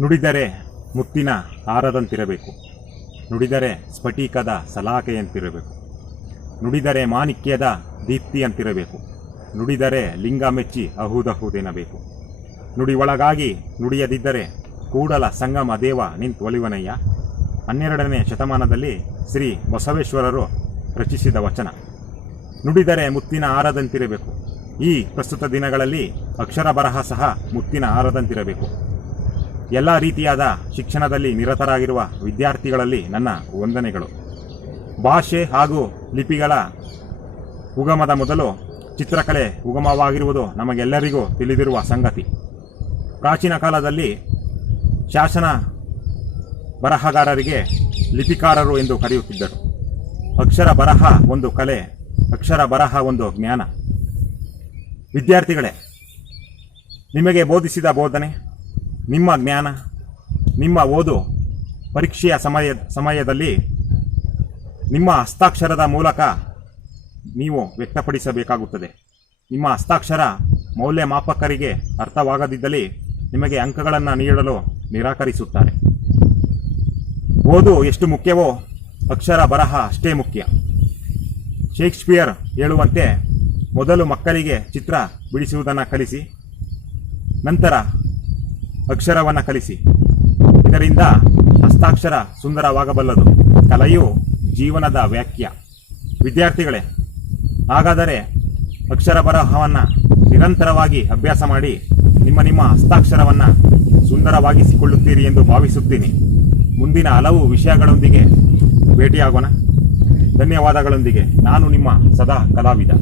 ನುಡಿದರೆ ಮುತ್ತಿನ ಹಾರದಂತಿರಬೇಕು. ನುಡಿದರೆ ಸ್ಫಟಿಕದ ಸಲಾಕೆಯಂತಿರಬೇಕು. ನುಡಿದರೆ ಮಾಣಿಕ್ಯದ ದೀಪ್ತಿಯಂತಿರಬೇಕು. ನುಡಿದರೆ ಲಿಂಗ ಮೆಚ್ಚಿ ಅಹುದಹುದೆನಬೇಕು. ನುಡಿ ಒಳಗಾಗಿ ನುಡಿಯದಿದ್ದರೆ ಕೂಡಲ ಸಂಗಮ ದೇವ ನಿಂತೊಲಿವನಯ್ಯ ಹನ್ನೆರಡನೇ ಶತಮಾನದಲ್ಲಿ ಶ್ರೀ ಬಸವೇಶ್ವರರು ರಚಿಸಿದ ವಚನ. ನುಡಿದರೆ ಮುತ್ತಿನ ಹಾರದಂತಿರಬೇಕು. ಈ ಪ್ರಸ್ತುತ ದಿನಗಳಲ್ಲಿ ಅಕ್ಷರ ಬರಹ ಸಹ ಮುತ್ತಿನ ಹಾರದಂತಿರಬೇಕು. ಎಲ್ಲ ರೀತಿಯಾದ ಶಿಕ್ಷಣದಲ್ಲಿ ನಿರತರಾಗಿರುವ ವಿದ್ಯಾರ್ಥಿಗಳಲ್ಲಿ ನನ್ನ ವಂದನೆಗಳು. ಭಾಷೆ ಹಾಗೂ ಲಿಪಿಗಳ ಉಗಮದ ಮೊದಲು ಚಿತ್ರಕಲೆ ಉಗಮವಾಗಿರುವುದು ನಮಗೆಲ್ಲರಿಗೂ ತಿಳಿದಿರುವ ಸಂಗತಿ. ಪ್ರಾಚೀನ ಕಾಲದಲ್ಲಿ ಶಾಸನ ಬರಹಗಾರರಿಗೆ ಲಿಪಿಕಾರರು ಎಂದು ಕರೆಯುತ್ತಿದ್ದರು. ಅಕ್ಷರ ಬರಹ ಒಂದು ಕಲೆ, ಅಕ್ಷರ ಬರಹ ಒಂದು ಜ್ಞಾನ. ವಿದ್ಯಾರ್ಥಿಗಳೇ, ನಿಮಗೆ ಬೋಧಿಸಿದ ಬೋಧನೆ ನಿಮ್ಮ ಜ್ಞಾನ, ನಿಮ್ಮ ಓದು ಪರೀಕ್ಷೆಯ ಸಮಯ, ಸಮಯದಲ್ಲಿ ನಿಮ್ಮ ಹಸ್ತಾಕ್ಷರದ ಮೂಲಕ ನೀವು ವ್ಯಕ್ತಪಡಿಸಬೇಕಾಗುತ್ತದೆ. ನಿಮ್ಮ ಹಸ್ತಾಕ್ಷರ ಮೌಲ್ಯಮಾಪಕರಿಗೆ ಅರ್ಥವಾಗದಿದ್ದಲ್ಲಿ ನಿಮಗೆ ಅಂಕಗಳನ್ನು ನೀಡಲು ನಿರಾಕರಿಸುತ್ತಾರೆ. ಓದು ಎಷ್ಟು ಮುಖ್ಯವೋ ಅಕ್ಷರ ಬರಹ ಅಷ್ಟೇ ಮುಖ್ಯ. ಶೇಕ್ಸ್ಪಿಯರ್ ಹೇಳುವಂತೆ ಮೊದಲು ಮಕ್ಕಳಿಗೆ ಚಿತ್ರ ಬಿಡಿಸುವುದನ್ನು ಕಲಿಸಿ, ನಂತರ ಅಕ್ಷರವನ್ನು ಕಲಿಸಿ. ಇದರಿಂದ ಹಸ್ತಾಕ್ಷರ ಸುಂದರವಾಗಬಲ್ಲದು. ಕಲೆಯು ಜೀವನದ ವ್ಯಾಖ್ಯ. ವಿದ್ಯಾರ್ಥಿಗಳೇ, ಹಾಗಾದರೆ ಅಕ್ಷರ ಬರಹವನ್ನು ನಿರಂತರವಾಗಿ ಅಭ್ಯಾಸ ಮಾಡಿ ನಿಮ್ಮ ನಿಮ್ಮ ಹಸ್ತಾಕ್ಷರವನ್ನು ಸುಂದರವಾಗಿಸಿಕೊಳ್ಳುತ್ತೀರಿ ಎಂದು ಭಾವಿಸುತ್ತೀನಿ. ಮುಂದಿನ ಹಲವು ವಿಷಯಗಳೊಂದಿಗೆ ಭೇಟಿಯಾಗೋಣ. ಧನ್ಯವಾದಗಳೊಂದಿಗೆ ನಾನು ನಿಮ್ಮ ಸದಾ ಕಲಾವಿದ.